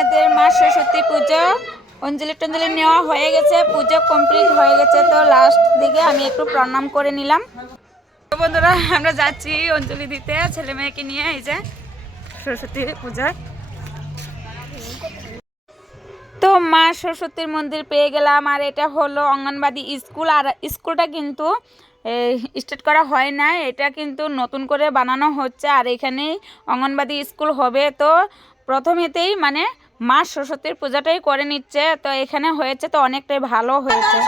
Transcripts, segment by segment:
আমাদের মা সরস্বতী পুজো অঞ্জলি টঞ্জলি নেওয়া হয়ে গেছে, পুজো কমপ্লিট হয়ে গেছে। তো লাস্ট দিকে আমি একটু প্রণাম করে নিলাম। তো বন্ধুরা আমরা যাচ্ছি অঞ্জলি দিতে ছেলে মেয়েকে নিয়ে, এই যে সরস্বতী পূজায়। তো মা সরস্বতীর মন্দির পেয়ে গেলাম, আর এটা হলো অঙ্গনবাড়ি স্কুল। আর স্কুলটা কিন্তু স্টার্ট করা হয় না, এটা কিন্তু নতুন করে বানানো হচ্ছে। আর এখানেই অঙ্গনবাড়ি স্কুল হবে। তো প্রথমেতেই মানে মা সরস্বতীর পূজাটাই করে নিচ্ছে। তো এখানে হয়েছে, তো অনেকটাই ভালো হয়েছে।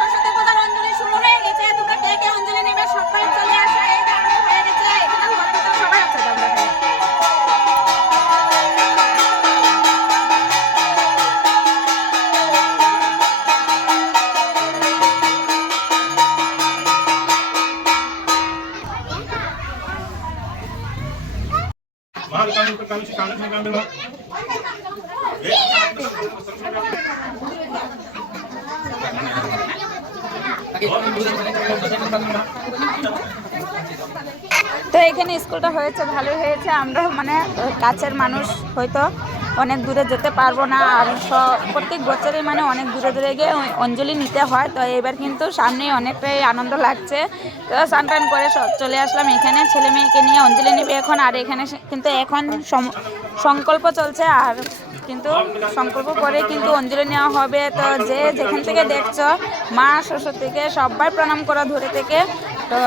তো এখানে স্কুলটা হয়েছে, ভালোই হয়েছে। আমরা মানে কাছের মানুষ হয়তো অনেক দূরে যেতে পারবো না, আর প্রত্যেক বছরই মানে অনেক দূরে দূরে গিয়ে অঞ্জলি নিতে হয়। তো এবার কিন্তু সামনেই অনেকটাই আনন্দ লাগছে। তো স্নান টান করে সব চলে আসলাম এখানে, ছেলে মেয়েকে নিয়ে অঞ্জলি নেবে এখন। আর এখানে কিন্তু এখন সংকল্প চলছে, আর কিন্তু সংকল্প করে কিন্তু অঞ্জলি নেওয়া হবে। তো যে যেখান থেকে দেখছো মা সরস্বতীকে সবাই প্রণাম করা ধরে থেকে। তো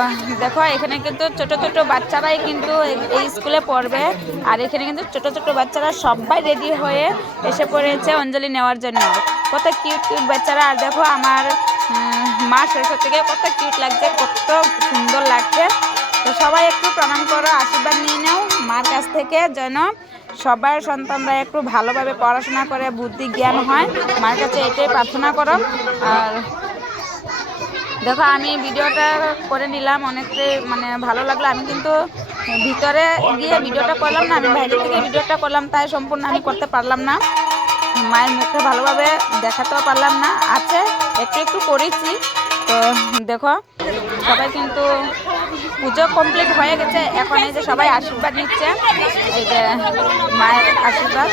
দেখো এখানে কিন্তু ছোট ছোট বাচ্চারাই কিন্তু এই স্কুলে পড়বে। আর এখানে কিন্তু ছোট ছোট বাচ্চারা সবাই রেডি হয়ে এসে পড়েছে অঞ্জলি নেওয়ার জন্য। কত কিউট কিউট বাচ্চারা। আর দেখো আমার মা সরস্বতীকে কত কিউট লাগছে, কত সুন্দর লাগছে। তো সবাই একটু প্রণাম করো, আশীর্বাদ নিয়ে নাও মার কাছ থেকে, যেন সবার সন্তানরা একটু ভালোভাবে পড়াশোনা করে বুদ্ধি জ্ঞান হয়। মার কাছে এটাই প্রার্থনা করো। আর দেখো আমি ভিডিওটা করে নিলাম, অনেকটাই মানে ভালো লাগলো। আমি কিন্তু ভিতরে গিয়ে ভিডিওটা করলাম না, আমি বাইরে থেকে ভিডিওটা করলাম, তাই সম্পূর্ণ আমি করতে পারলাম না, মায়ের মুখে ভালোভাবে দেখাতেও পারলাম না। আছে একটু একটু করেছি। তো দেখো সবাই কিন্তু পুজো কমপ্লিট হয়ে গেছে, এখন এই যে সবাই আশীর্বাদ নিচ্ছে, এই যে মায়ের আশীর্বাদ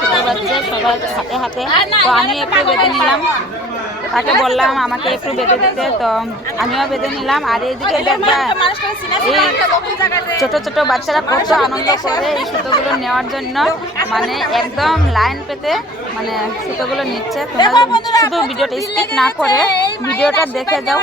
ছোটো বাচ্চা সবাই হাতে হাতে। তো আমি একটু বেঁধে নিলাম, তাকে বললাম আমাকে একটু বেঁধে দিতে, তো আমিও বেঁধে নিলাম। আর এইদিকে দেখবা এই ছোট ছোট বাচ্চারা কত আনন্দ করে এই সুতোগুলো নেওয়ার জন্য, মানে একদম লাইন পেতে মানে সুতোগুলো নিচ্ছে। তোমরা শুধু ভিডিওটা স্কিপ না করে ভিডিওটা দেখে যাও।